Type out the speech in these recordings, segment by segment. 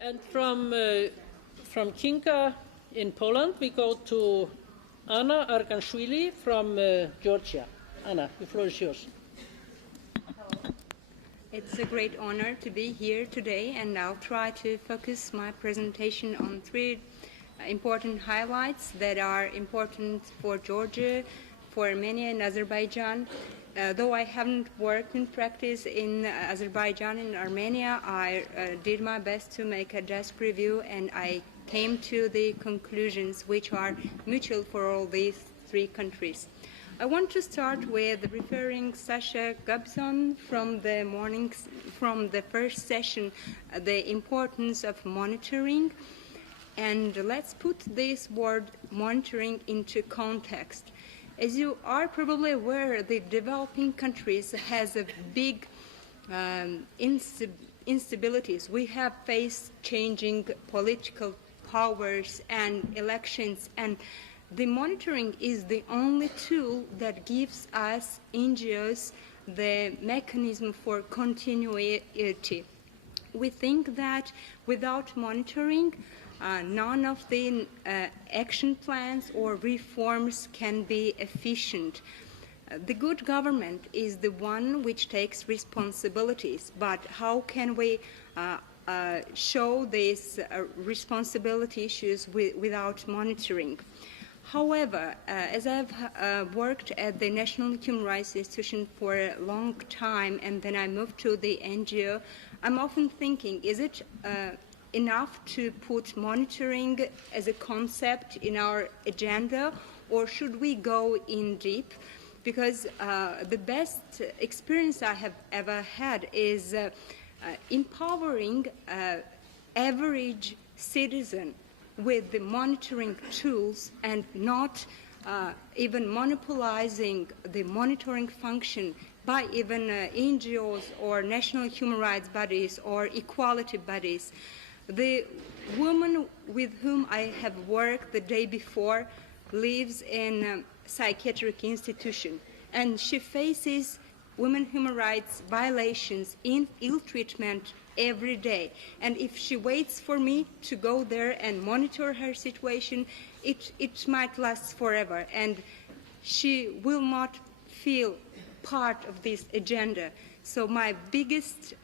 And from Kinka in Poland, we go to Anna Arganashvili from Georgia. Anna, the floor is yours. It's a great honor to be here today, and I'll try to focus my presentation on three important highlights that are important for Georgia, for Armenia and Azerbaijan. Though I haven't worked in practice in Azerbaijan and Armenia, I did my best to make a desk review, and I came to the conclusions which are mutual for all these three countries. I want to start with referring Sasha Gobson from the first session, the importance of monitoring. And let's put this word monitoring into context. As you are probably aware, the developing countries has a big instabilities. We have faced changing political powers and elections, and the monitoring is the only tool that gives us NGOs the mechanism for continuity. We think that without monitoring, none of the action plans or reforms can be efficient. The good government is the one which takes responsibilities, but how can we show these responsibility issues without monitoring? However, as I've worked at the National Human Rights Institution for a long time, and then I moved to the NGO, I'm often thinking, is it enough to put monitoring as a concept in our agenda, or should we go in deep? Because the best experience I have ever had is empowering average citizen with the monitoring tools and not even monopolizing the monitoring function by even NGOs or national human rights bodies or equality bodies. The woman with whom I have worked the day before lives in a psychiatric institution, and she faces women's human rights violations in ill treatment every day. And if she waits for me to go there and monitor her situation, it might last forever, and she will not feel part of this agenda. So my biggest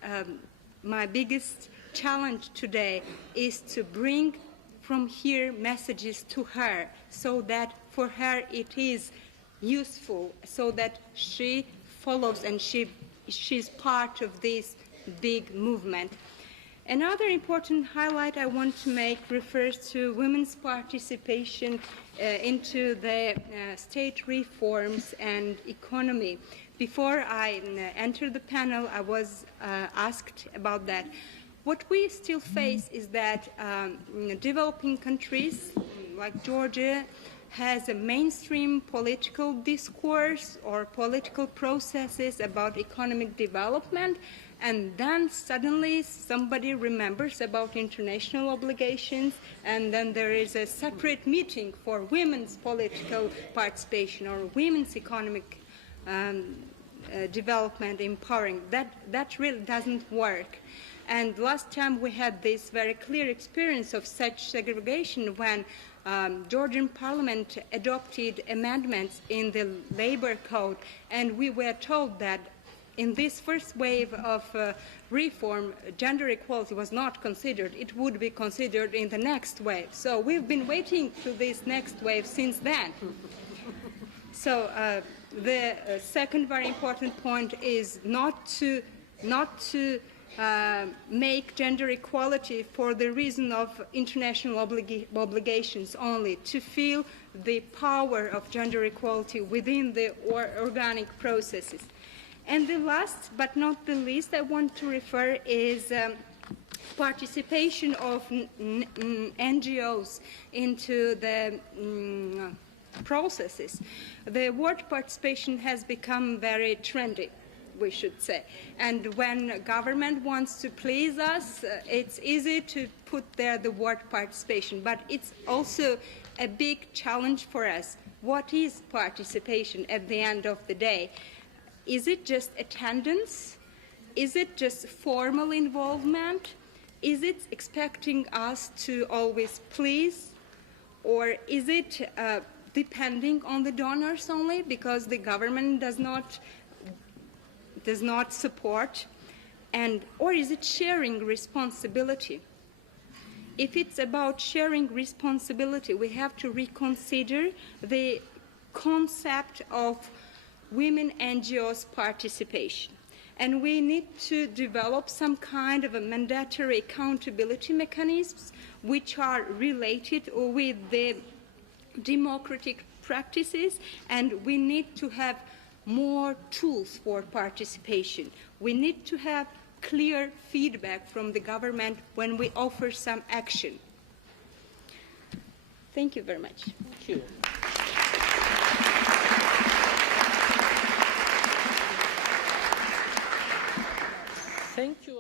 challenge today is to bring from here messages to her, so that for her it is useful, so that she follows and she's part of this big movement. Another important highlight I want to make refers to women's participation into the state reforms and economy. Before I entered the panel, I was asked about that. What we still face is that developing countries like Georgia has a mainstream political discourse or political processes about economic development, and then suddenly somebody remembers about international obligations, and then there is a separate meeting for women's political participation or women's economic development, empowering. That really doesn't work. And last time we had this very clear experience of such segregation when Georgian Parliament adopted amendments in the labor code, and we were told that in this first wave of reform, gender equality was not considered. It would be considered in the next wave. So we've been waiting to this next wave since then. So the second very important point is not to make gender equality for the reason of international obligations only, to feel the power of gender equality within the organic processes. And the last but not the least I want to refer is participation of NGOs into the processes. The word participation has become very trendy, we should say. And when government wants to please us, it's easy to put there the word participation, but it's also a big challenge for us. What is participation at the end of the day? Is it just attendance? Is it just formal involvement? Is it expecting us to always please, or is it depending on the donors only because the government does not support, or is it sharing responsibility? If it's about sharing responsibility, we have to reconsider the concept of women NGOs participation. And we need to develop some kind of a mandatory accountability mechanisms which are related with the democratic practices, and we need to have more tools for participation. We need to have clear feedback from the government when we offer some action. Thank you very much. Thank you. Thank you.